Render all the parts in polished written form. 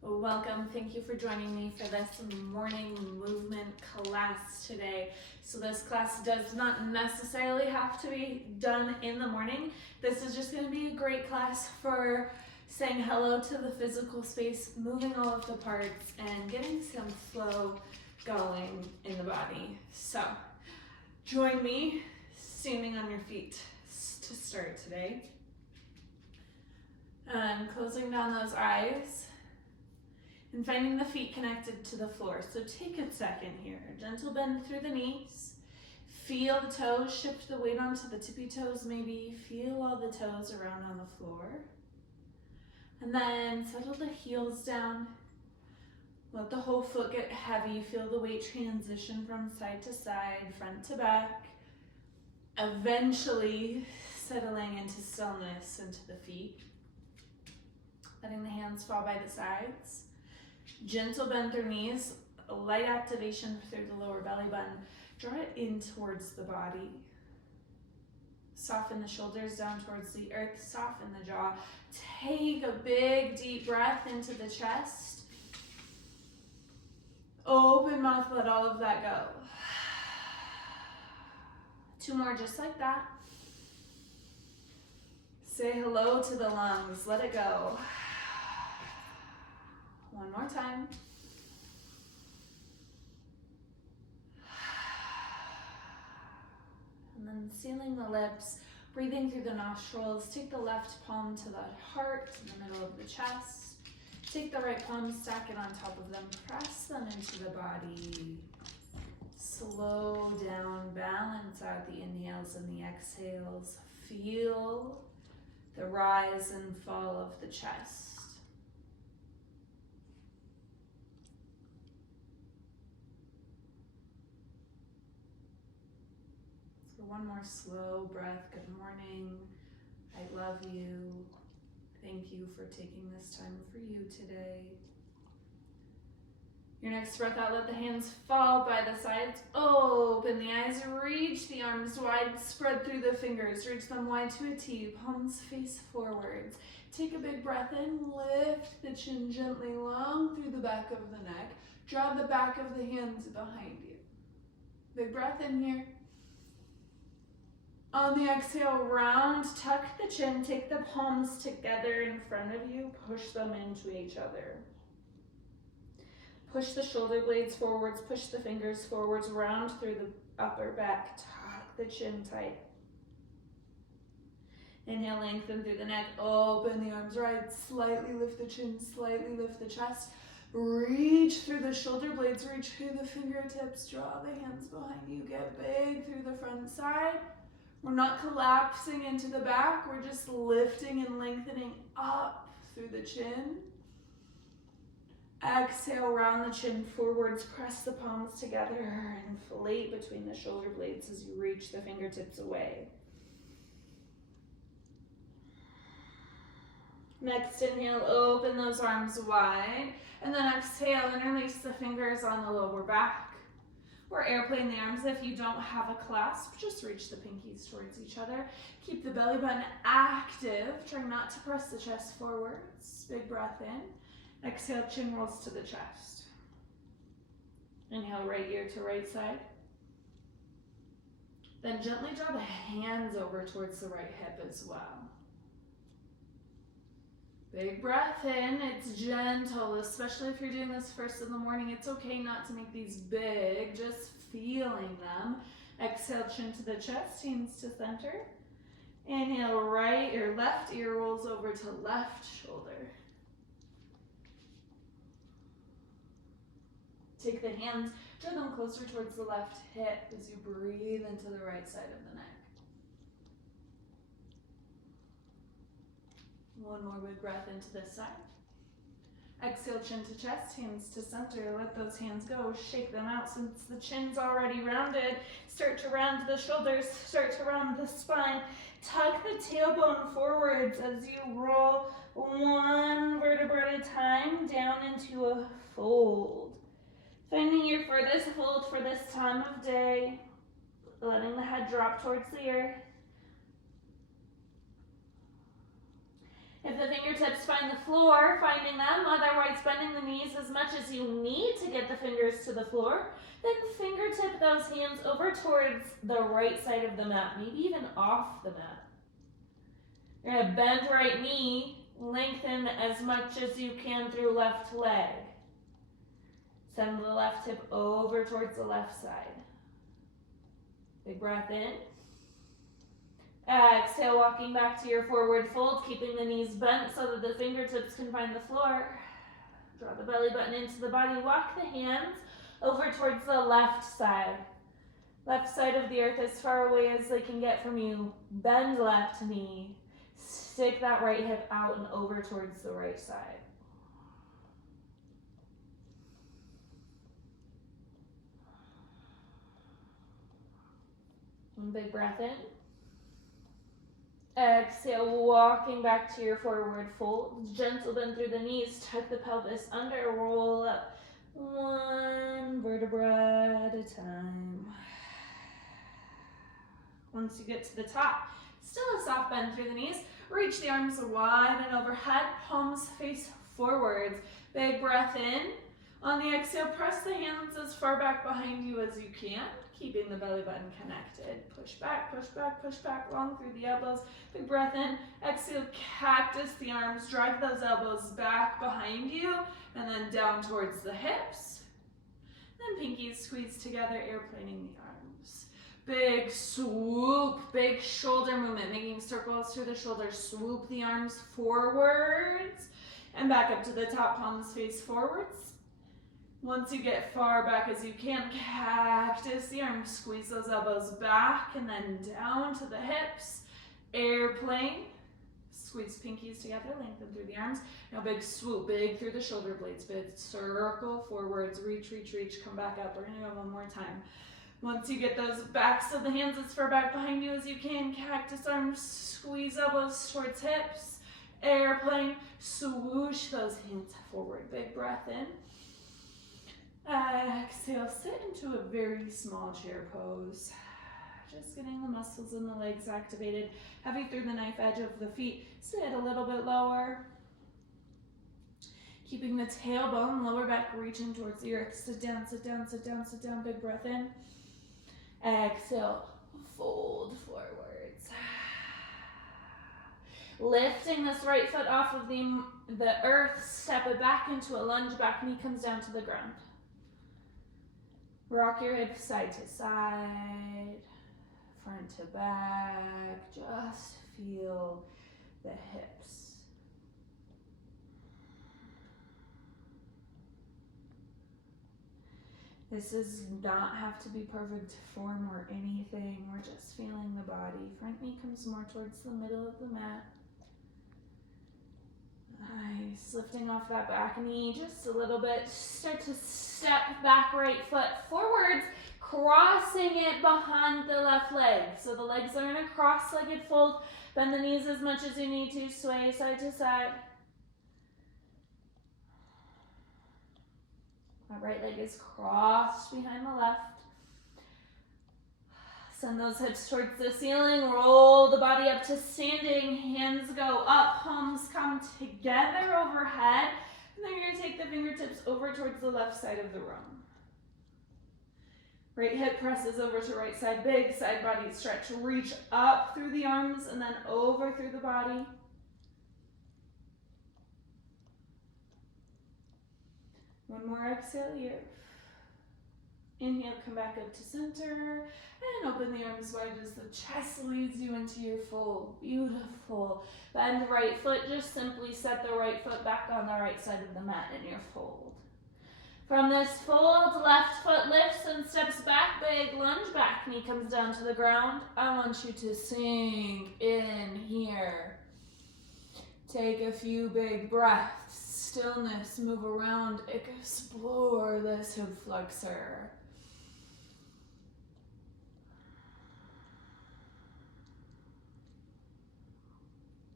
Welcome. Thank you for joining me for this morning movement class today. So this class does not necessarily have to be done in the morning. This is just going to be a great class for saying hello to the physical space, moving all of the parts, and getting some flow going in the body. So join me standing on your feet to start today. And closing down those eyes. And finding the feet connected to the floor. So take a second here. Gentle bend through the knees. Feel the toes, shift the weight onto the tippy toes maybe. Feel all the toes around on the floor. And then settle the heels down. Let the whole foot get heavy. Feel the weight transition from side to side, front to back. Eventually settling into stillness into the feet. Letting the hands fall by the sides. Gentle bend through knees, light activation through the lower belly button. Draw it in towards the body. Soften the shoulders down towards the earth, soften the jaw. Take a big deep breath into the chest. Open mouth, let all of that go. 2 more just like that. Say hello to the lungs, let it go. 1 more time. And then sealing the lips, breathing through the nostrils. Take the left palm to the heart, in the middle of the chest. Take the right palm, stack it on top of them, press them into the body. Slow down, balance out the inhales and the exhales. Feel the rise and fall of the chest. So 1 more slow breath. Good morning. I love you. Thank you for taking this time for you today. Your next breath out, let the hands fall by the sides. Open the eyes, reach the arms wide, spread through the fingers, reach them wide to a T, palms face forwards. Take a big breath in, lift the chin gently long through the back of the neck. Draw the back of the hands behind you. Big breath in here. On the exhale, round, tuck the chin, take the palms together in front of you, push them into each other. Push the shoulder blades forwards, push the fingers forwards, round through the upper back, tuck the chin tight. Inhale, lengthen through the neck, open the arms wide, slightly lift the chin, slightly lift the chest. Reach through the shoulder blades, reach through the fingertips, draw the hands behind you, get big through the front side. We're not collapsing into the back, we're just lifting and lengthening up through the chin. Exhale, round the chin forwards, press the palms together, inflate between the shoulder blades as you reach the fingertips away. Next inhale, open those arms wide, and then exhale, interlace the fingers on the lower back. Or airplane the arms. If you don't have a clasp, just reach the pinkies towards each other. Keep the belly button active. Try not to press the chest forwards. Big breath in. Exhale, chin rolls to the chest. Inhale, right ear to right side. Then gently draw the hands over towards the right hip as well. Big breath in, it's gentle, especially if you're doing this first in the morning. It's okay not to make these big, just feeling them. Exhale, chin to the chest, hands to center. Inhale, right or left ear rolls over to left shoulder. Take the hands, draw them closer towards the left hip as you breathe into the right side of the neck. 1 more big breath into this side. Exhale, chin to chest, hands to center. Let those hands go. Shake them out since the chin's already rounded. Start to round the shoulders. Start to round the spine. Tuck the tailbone forwards as you roll 1 vertebra at a time down into a fold. Finding your furthest fold for this time of day. Letting the head drop towards the earth. If the fingertips find the floor, finding them, otherwise bending the knees as much as you need to get the fingers to the floor, then fingertip those hands over towards the right side of the mat, maybe even off the mat. You're gonna bend right knee, lengthen as much as you can through left leg. Send the left hip over towards the left side. Big breath in. Exhale, walking back to your forward fold, keeping the knees bent so that the fingertips can find the floor. Draw the belly button into the body. Walk the hands over towards the left side. Left side of the earth as far away as they can get from you. Bend left knee. Stick that right hip out and over towards the right side. One big breath in. Exhale, walking back to your forward fold. Gentle bend through the knees, tuck the pelvis under, roll up. One vertebra at a time. Once you get to the top, still a soft bend through the knees. Reach the arms wide and overhead, palms face forwards. Big breath in. On the exhale, press the hands as far back behind you as you can, keeping the belly button connected. Push back, push back, push back, long through the elbows. Big breath in. Exhale, cactus the arms. Drag those elbows back behind you and then down towards the hips. Then pinkies squeeze together, airplaning the arms. Big swoop, big shoulder movement, making circles through the shoulders. Swoop the arms forwards and back up to the top, palms face forwards. Once you get far back as you can, cactus the arms, squeeze those elbows back and then down to the hips. Airplane, squeeze pinkies together, lengthen through the arms. Now big swoop, big through the shoulder blades, big circle forwards, reach, reach, reach, come back up. We're gonna go one more time. Once you get those backs of the hands as far back behind you as you can, cactus arms, squeeze elbows towards hips. Airplane, swoosh those hands forward. Big breath in. Exhale, sit into a very small chair pose. Just getting the muscles in the legs activated. Heavy through the knife edge of the feet. Sit a little bit lower. Keeping the tailbone, lower back reaching towards the earth. Sit down, sit down, sit down, sit down. Big breath in. Exhale, fold forwards. Lifting this right foot off of the earth, step it back into a lunge. Back knee comes down to the ground. Rock your hips side to side, front to back. Just feel the hips. This does not have to be perfect form or anything. We're just feeling the body. Front knee comes more towards the middle of the mat. Nice. Lifting off that back knee just a little bit. Start to step back right foot forwards, crossing it behind the left leg. So the legs are in a cross-legged fold. Bend the knees as much as you need to. Sway side to side. That right leg is crossed behind the left. Send those hips towards the ceiling. Roll the body up to standing. Hands go up. Palms come together overhead. And then you're going to take the fingertips over towards the left side of the room. Right hip presses over to right side. Big side body stretch. Reach up through the arms and then over through the body. One more exhale here. Inhale, come back up to center and open the arms wide as the chest leads you into your fold. Beautiful. Bend right foot, just simply set the right foot back on the right side of the mat in your fold. From this fold, left foot lifts and steps back, big lunge, back knee comes down to the ground. I want you to sink in here. Take a few big breaths, stillness, move around, explore this hip flexor.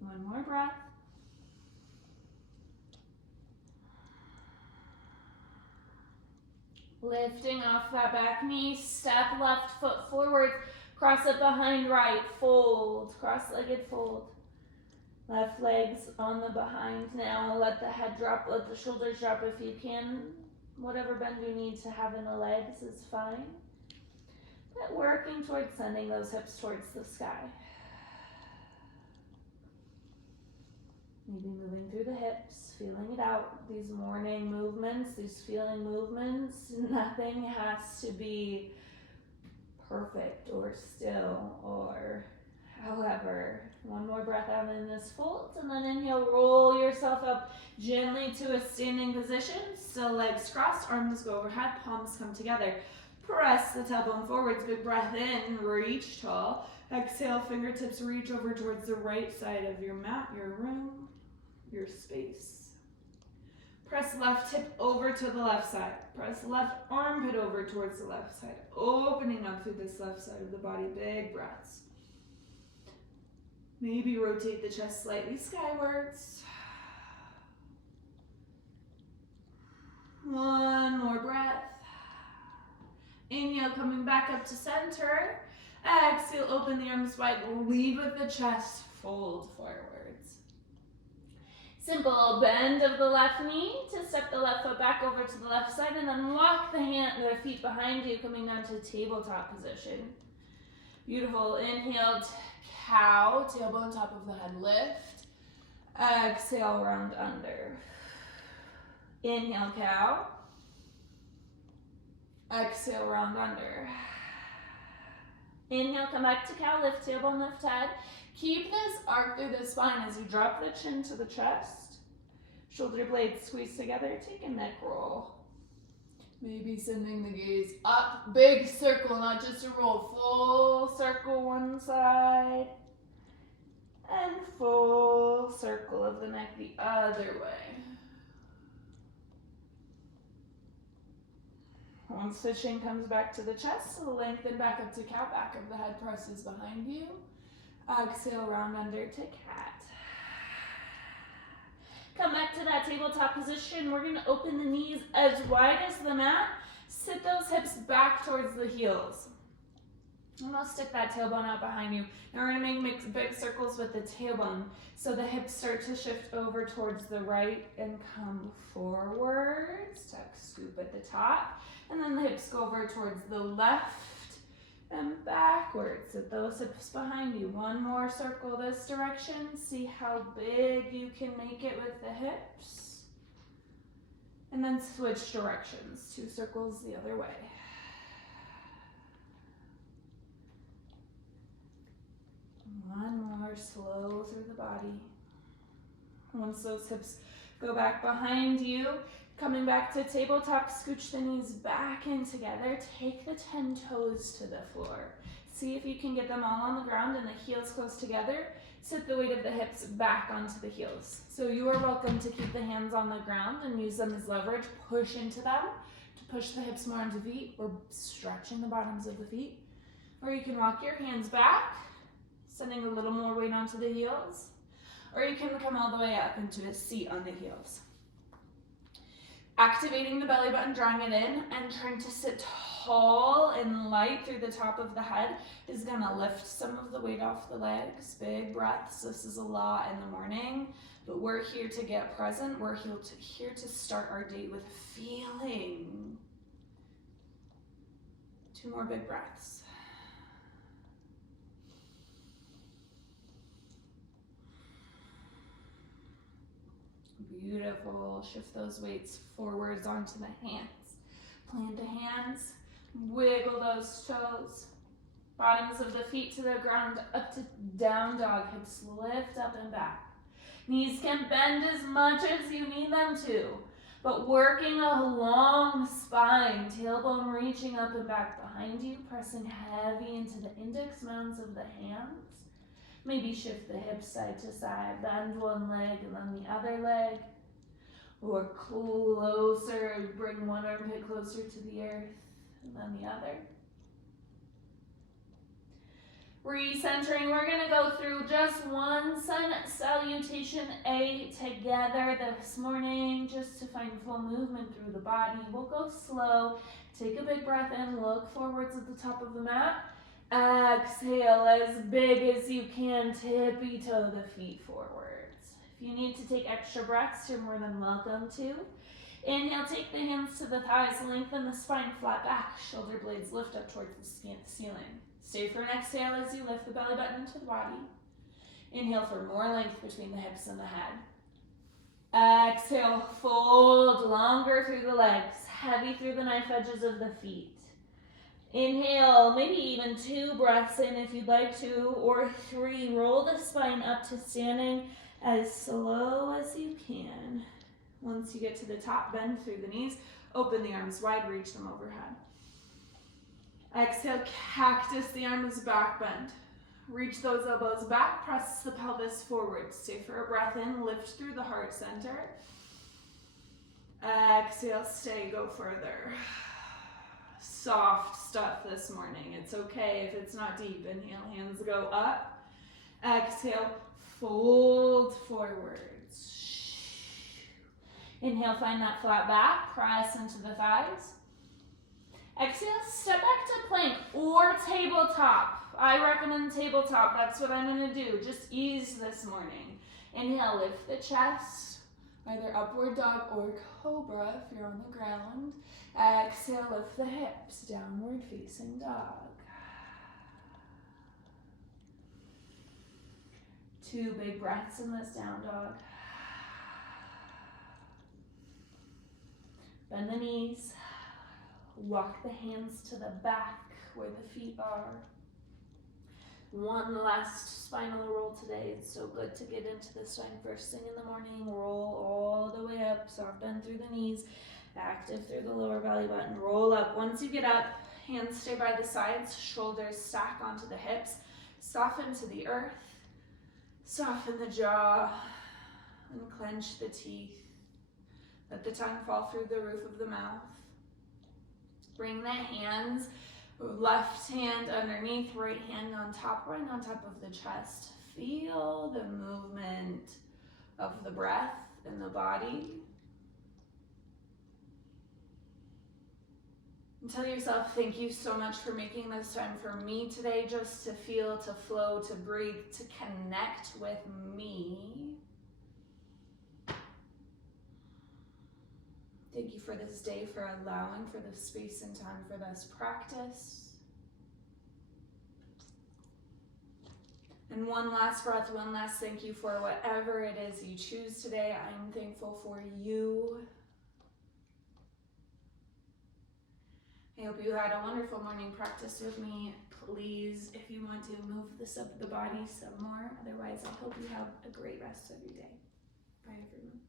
One more breath. Lifting off that back knee, step left foot forward, cross it behind right, fold, cross-legged fold. Left leg's on the behind now. Let the head drop, let the shoulders drop if you can. Whatever bend you need to have in the legs is fine. But working towards sending those hips towards the sky. Maybe moving through the hips, feeling it out. These morning movements, these feeling movements, nothing has to be perfect or still or however. One more breath out in this fold, and then inhale, roll yourself up gently to a standing position. Still legs crossed, arms go overhead, palms come together. Press the tailbone forwards, big breath in, reach tall. Exhale, fingertips reach over towards the right side of your mat, your room, your space. Press left hip over to the left side. Press left armpit over towards the left side, opening up through this left side of the body, big breaths. Maybe rotate the chest slightly skywards. One more breath. Inhale, coming back up to center. Exhale, open the arms wide, lead with the chest, fold forwards. Simple bend of the left knee to step the left foot back over to the left side, and then walk the feet behind you, coming down to tabletop position. Beautiful. Inhale, cow, tailbone top of the head lift. Exhale, round under. Inhale, cow. Exhale, round under. Inhale, come back to cow, lift tailbone, lift head. Keep this arc through the spine as you drop the chin to the chest. Shoulder blades squeeze together, take a neck roll. Maybe sending the gaze up, big circle, not just a roll. Full circle one side, and full circle of the neck the other way. Once the chin comes back to the chest, so lengthen back up to cow, back of the head presses behind you. Exhale, round under to cat. Come back to that tabletop position. We're gonna open the knees as wide as the mat. Sit those hips back towards the heels. And I'll stick that tailbone out behind you. Now we're gonna make big circles with the tailbone. So the hips start to shift over towards the right and come forwards. Tuck, scoop at the top. And then the hips go over towards the left and backwards. Sit those hips behind you. One more circle this direction. See how big you can make it with the hips. And then switch directions. 2 circles the other way. One more, slow through the body. Once those hips go back behind you, coming back to tabletop, scooch the knees back in together. Take the 10 toes to the floor. See if you can get them all on the ground and the heels close together. Sit the weight of the hips back onto the heels. So you are welcome to keep the hands on the ground and use them as leverage. Push into them to push the hips more into feet, or stretching the bottoms of the feet. Or you can walk your hands back, sending a little more weight onto the heels. Or you can come all the way up into a seat on the heels. Activating the belly button, drawing it in, and trying to sit tall and light through the top of the head is gonna lift some of the weight off the legs. Big breaths. This is a lot in the morning, but we're here to get present. We're here to start our day with feeling. 2 more big breaths. Beautiful. Shift those weights forwards onto the hands. Plant the hands. Wiggle those toes. Bottoms of the feet to the ground, up to down dog. Hips lift up and back. Knees can bend as much as you need them to, but working a long spine. Tailbone reaching up and back behind you, pressing heavy into the index mounds of the hands. Maybe shift the hips side to side, bend one leg and then the other leg. Or closer, bring one armpit closer to the earth and then the other. Recentering, we're gonna go through just one sun salutation A together this morning, just to find full movement through the body. We'll go slow, take a big breath in, look forwards at the top of the mat. Exhale as big as you can, tippy toe the feet forward. If you need to take extra breaths, you're more than welcome to. Inhale, take the hands to the thighs, lengthen the spine, flat back, shoulder blades lift up towards the ceiling. Stay for an exhale as you lift the belly button into the body. Inhale for more length between the hips and the head. Exhale, fold longer through the legs, heavy through the knife edges of the feet. Inhale, maybe even 2 breaths in if you'd like to, or 3. Roll the spine up to standing as slow as you can. Once you get to the top, bend through the knees, open the arms wide, reach them overhead. Exhale, cactus the arms back, bend. Reach those elbows back, press the pelvis forward. Stay for a breath in, lift through the heart center. Exhale, stay, go further. Soft stuff this morning. It's okay if it's not deep. Inhale, hands go up. Exhale, fold forwards. Inhale, find that flat back, press into the thighs. Exhale, step back to plank or tabletop. I recommend tabletop. That's what I'm going to do. Just ease this morning. Inhale, lift the chest, either upward dog or cobra if you're on the ground. Exhale, lift the hips, downward facing dog. 2 big breaths in this down dog. Bend the knees. Walk the hands to the back where the feet are. One last spinal roll today. It's so good to get into the spine first thing in the morning. Roll all the way up, soft bend through the knees, active through the lower belly button. Roll up. Once you get up, hands stay by the sides, shoulders stack onto the hips, soften to the earth, soften the jaw, and clench the teeth. Let the tongue fall through the roof of the mouth. Bring the hands, left hand underneath, right hand on top, right on top of the chest. Feel the movement of the breath in the body. And tell yourself, thank you so much for making this time for me today, just to feel, to flow, to breathe, to connect with me. Thank you for this day, for allowing for the space and time for this practice. And one last breath, one last thank you for whatever it is you choose today. I'm thankful for you. I hope you had a wonderful morning practice with me. Please, if you want to, move the body some more. Otherwise, I hope you have a great rest of your day. Bye, everyone.